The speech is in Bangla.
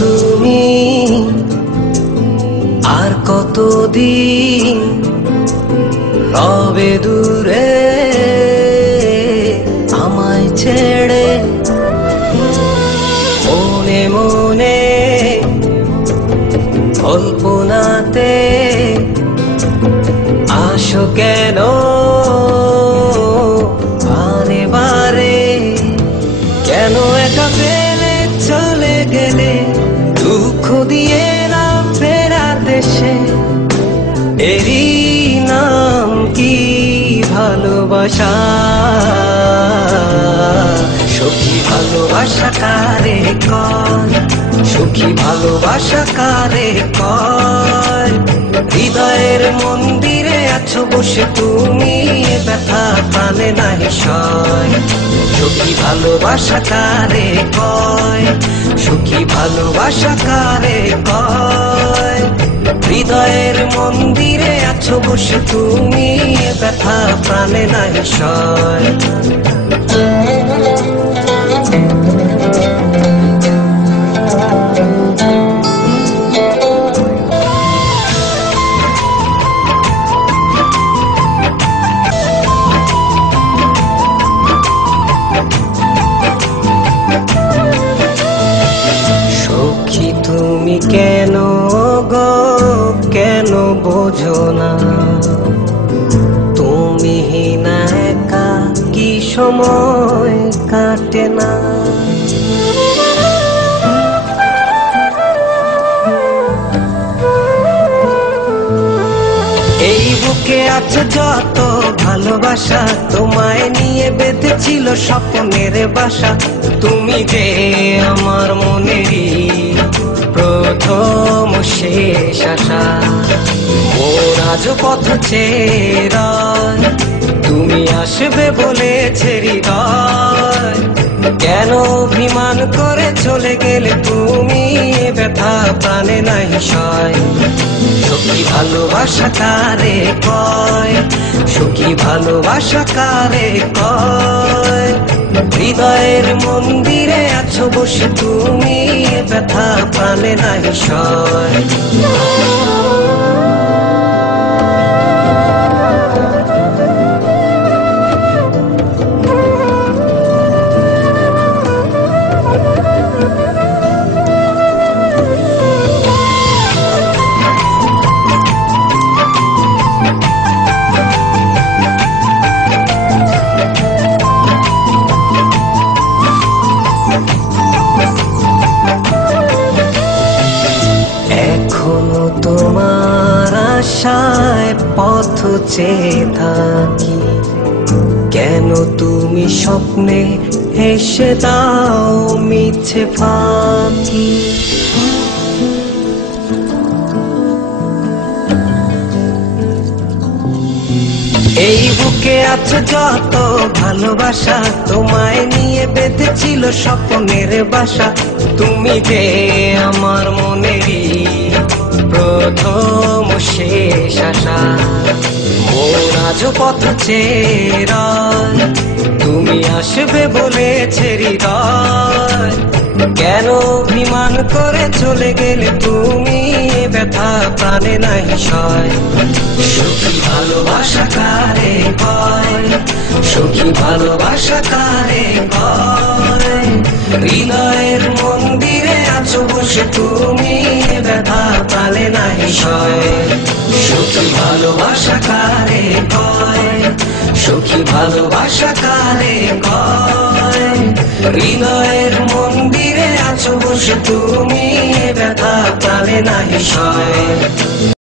তুমি আর কতদিন রবে দূরে আমায় ছেড়ে, মনে মনে কল্পনাতে আসো কেন বারে বারে, কেন একা ফেলে চলে গেলে দুঃখ দিয়ে না ফেরার দেশে, এরই নাম কি ভালোবাসা? সখী ভালোবাসা কারে কয়, সখী ভালোবাসা কারে কয়? হৃদয়ের মন্দিরে আছো বসে তুমি, ব্যথা প্রাণে নাহি সয়। সখী ভালোবাসা কারে কয়, সখী ভালোবাসা কারে কয়? হৃদয়ের মন্দিরে আছো বসে তুমি, ব্যথা প্রাণে নাহি সয়। তুমি কেন গো কেন বোঝো না, তুমি না একা কি সময় কাটে না? এই বুকে আছে যত ভালোবাসা, তোমায় নিয়ে বেঁধেছিল স্বপ্নের বাসা। তুমি যে আমার মনেরই প্রথম শেষ আশা, মোর আজ পথ চেরা, তুমি আসবে বলেছে হৃদয়। কেন অভিমান করে চলে গেলে তুমি, ব্যথা প্রাণে নাহি সয়। সখী ভালোবাসা কারে কয়, সখী ভালোবাসা কারে কয়? হৃদয়ের মন্দিরে আছো বসে তুমি, ব্যথা প্রাণে নাহি সয়। এখনো তোমার আশায় পথ চেয়ে থাকি, কেন তুমি স্বপ্নে হেসে দাও মিছে ফাঁকি? এই বুকে আছে যত ভালোবাসা, তোমায় নিয়ে বেঁধেছিল স্বপ্নের বাসা। তুমি যে আমার মনেরই প্রথম শেষ আশা, মোর আজ পথ চেরা, তুমি আসবে বলেছে হৃদয়। কেন অভিমান করে চলে গেলে তুমি, ব্যথা প্রাণে নাহি সয়। সখী ভালোবাসা কারে কয়, সখী ভালোবাসা কারে কয়? হৃদয়ের মন্দিরে আছো বসে তুমি, ব্যথা প্রাণে নাহি সয়। সখী ভালোবাসা কারে কয়, সখী ভালোবাসা কারে কয়? হৃদয়ের মন্দিরে আছো মানুষ তুমি, ব্যথা প্রাণে নাহি সয়।